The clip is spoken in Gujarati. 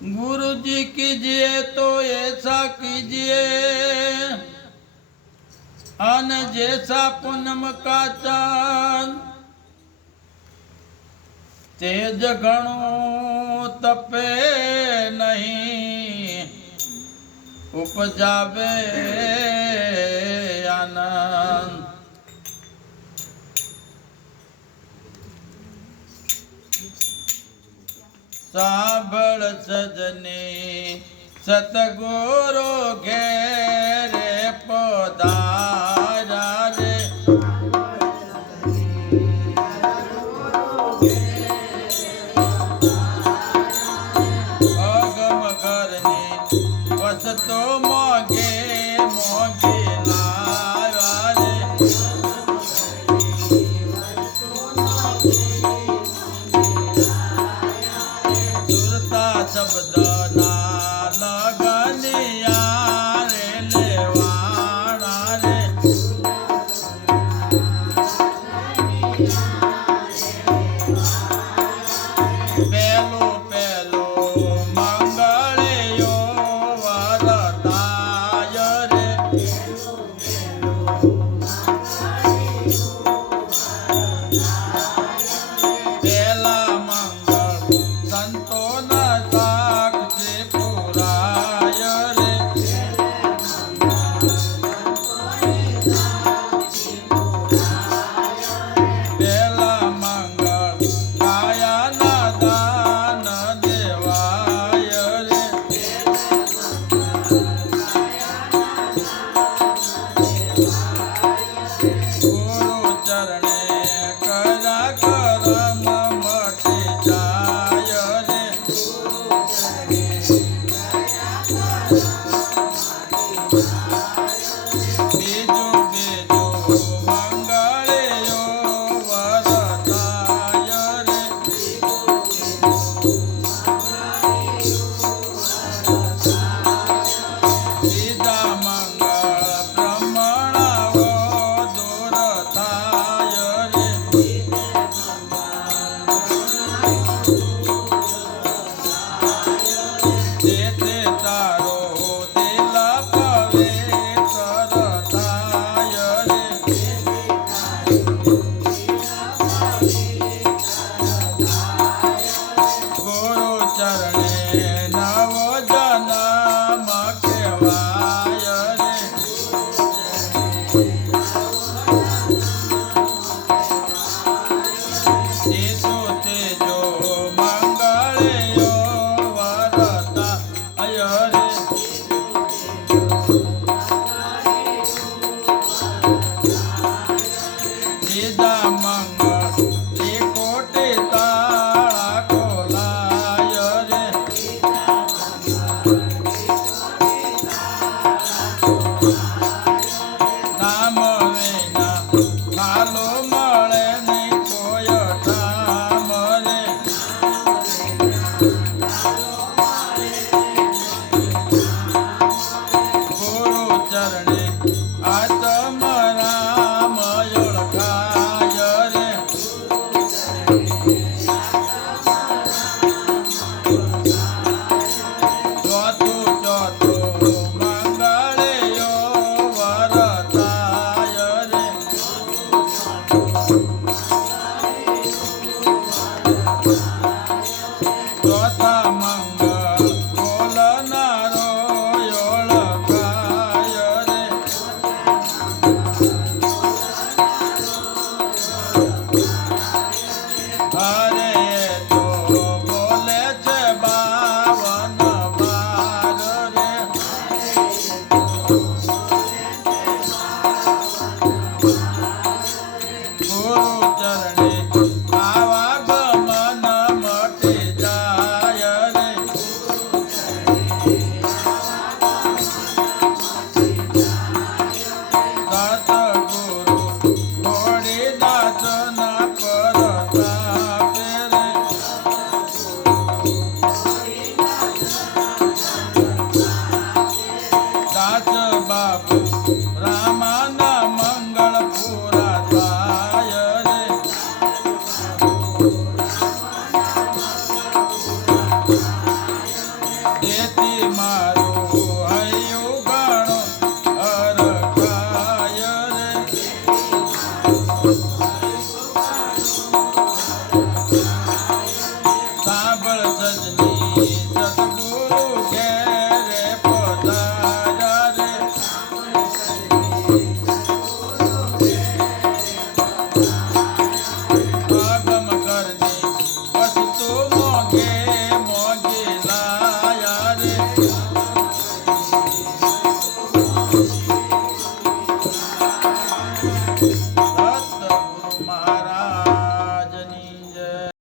गुरु जी कीजिए तो ऐसा कीजिए, अन जैसा पूनम का चांद, तेज घणो तपे नहीं, उपजावे आनंद। સાંભળ સજની સતગુરુ ઘેરે પધાર્યા રે, અગમ ઘરની વસતો મોઘે મોઘે લાવ્યા રે, શબ્દ ના લગનિયા રે લેવાણા રે, પેલો પેલો મંગળિયો વરતાય રે, પેલા મંગળ સંતોના સાક્ષી પુરાય રે, પેલા મંગળ કાયાના દાન દેવાય રે, ગુરુ ચરણે કરા કરમ મટી જાય રે, બીજું બીજું મંગળિયો વરતાય રે, બીજા મંગળ બ્રહ્મણાઓ દૂર થાય રે, જેતે તારો દિલ પવિત્ર થાય રે, ગુરુ ચરણે